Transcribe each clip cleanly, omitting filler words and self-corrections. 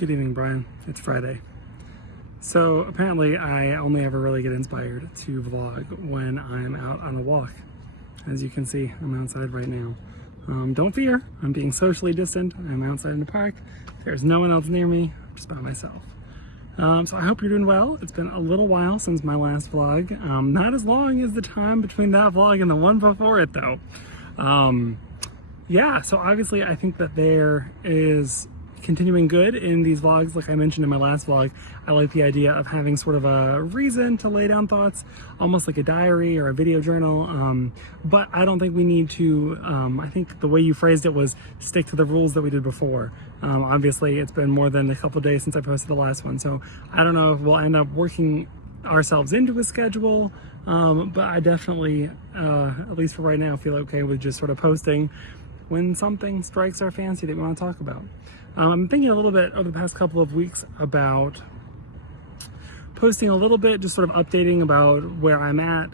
Good evening, Brian. It's Friday. So apparently I only ever really get inspired to vlog when I'm out on a walk. As you can see, I'm outside right now. Don't fear, I'm being socially distant. I'm outside in the park. There's no one else near me. I'm just by myself. So I hope you're doing well. It's been a little while since my last vlog. Not as long as the time between that vlog and the one before it though. Yeah, so obviously I think that there is continuing good in these vlogs. Like I mentioned in my last vlog, I like the idea of having sort of a reason to lay down thoughts, almost like a diary or a video journal. But I don't think we need to, I think the way you phrased it was stick to the rules that we did before. Obviously it's been more than a couple days since I posted the last one, so I don't know if we'll end up working ourselves into a schedule, but I definitely, at least for right now, feel okay with just sort of posting when something strikes our fancy that we want to talk about. I'm thinking a little bit over the past couple of weeks about posting a little bit, just sort of updating about where I'm at.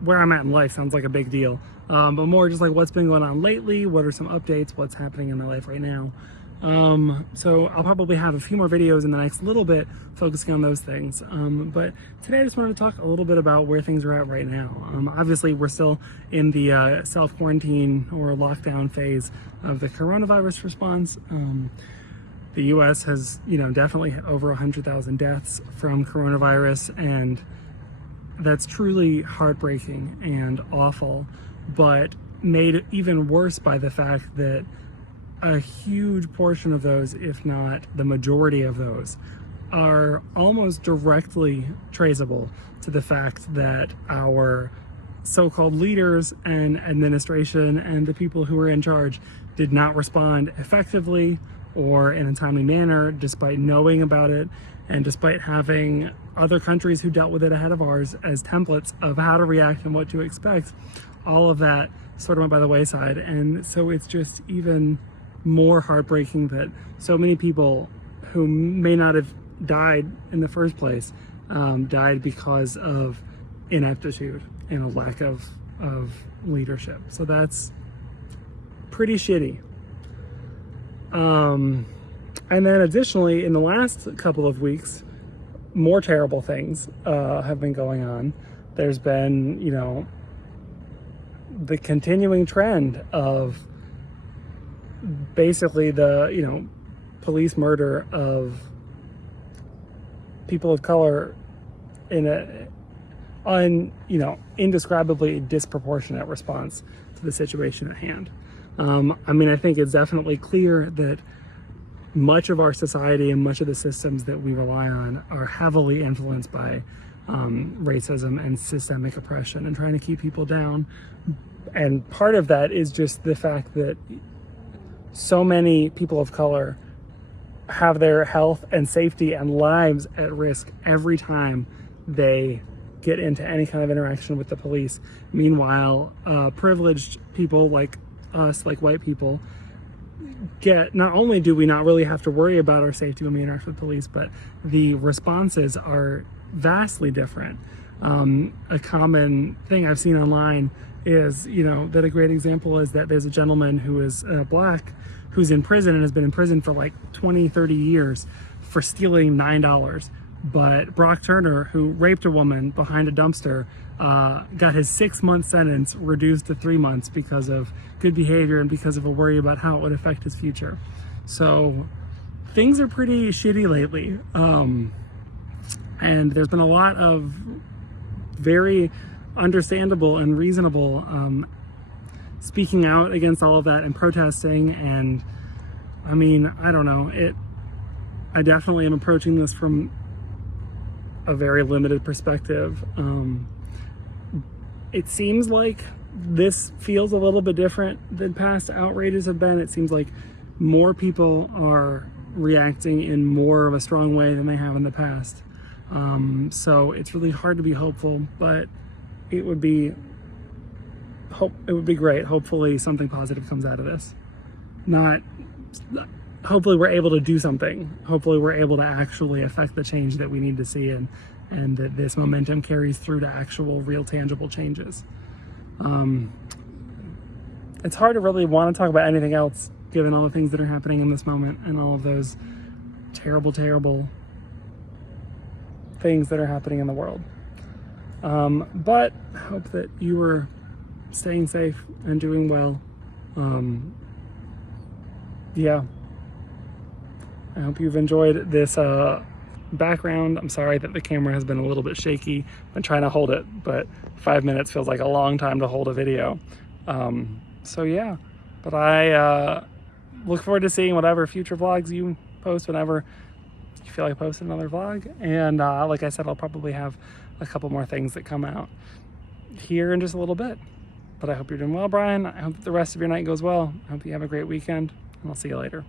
Where I'm at in life sounds like a big deal, but more just like what's been going on lately, what are some updates, what's happening in my life right now. So I'll probably have a few more videos in the next little bit focusing on those things. But today I just wanted to talk a little bit about where things are at right now. Obviously we're still in the self-quarantine or lockdown phase of the coronavirus response. The US has, definitely over 100,000 deaths from coronavirus, and that's truly heartbreaking and awful, but made even worse by the fact that a huge portion of those, if not the majority of those, are almost directly traceable to the fact that our so-called leaders and administration and the people who are in charge did not respond effectively or in a timely manner, despite knowing about it and despite having other countries who dealt with it ahead of ours as templates of how to react and what to expect. All of that sort of went by the wayside, and so it's just even more heartbreaking that so many people who may not have died in the first place died because of ineptitude and a lack of leadership. So that's pretty shitty. And then additionally, in the last couple of weeks, more terrible things have been going on. There's been, the continuing trend of basically the police murder of people of color in an indescribably disproportionate response to the situation at hand. I think it's definitely clear that much of our society and much of the systems that we rely on are heavily influenced by racism and systemic oppression and trying to keep people down. And part of that is just the fact that so many people of color have their health and safety and lives at risk every time they get into any kind of interaction with the police. Meanwhile, privileged people like us, like white people, not only do we not really have to worry about our safety when we interact with police, but the responses are vastly different. A common thing I've seen online is, that a great example is that there's a gentleman who is black who's in prison and has been in prison for like 20-30 years for stealing $9. But Brock Turner, who raped a woman behind a dumpster, got his 6-month sentence reduced to 3 months because of good behavior and because of a worry about how it would affect his future. So things are pretty shitty lately. And there's been a lot of very understandable and reasonable speaking out against all of that and protesting. And I don't know, I definitely am approaching this from a very limited perspective. It seems like this feels a little bit different than past outrages have been. It seems like more people are reacting in more of a strong way than they have in the past. So it's really hard to be hopeful, but it would be great. Hopefully something positive comes out of this. Hopefully we're able to do something. Hopefully we're able to actually affect the change that we need to see, and that this momentum carries through to actual, real, tangible changes. It's hard to really want to talk about anything else given all the things that are happening in this moment and all of those terrible, terrible things that are happening in the world. But I hope that you are staying safe and doing well. Yeah. I hope you've enjoyed this background. I'm sorry that the camera has been a little bit shaky. I've been trying to hold it, but 5 minutes feels like a long time to hold a video. So yeah, but I look forward to seeing whatever future vlogs you post whenever you feel like posting another vlog. And like I said, I'll probably have a couple more things that come out here in just a little bit. But I hope you're doing well, Brian. I hope the rest of your night goes well. I hope you have a great weekend, and I'll see you later.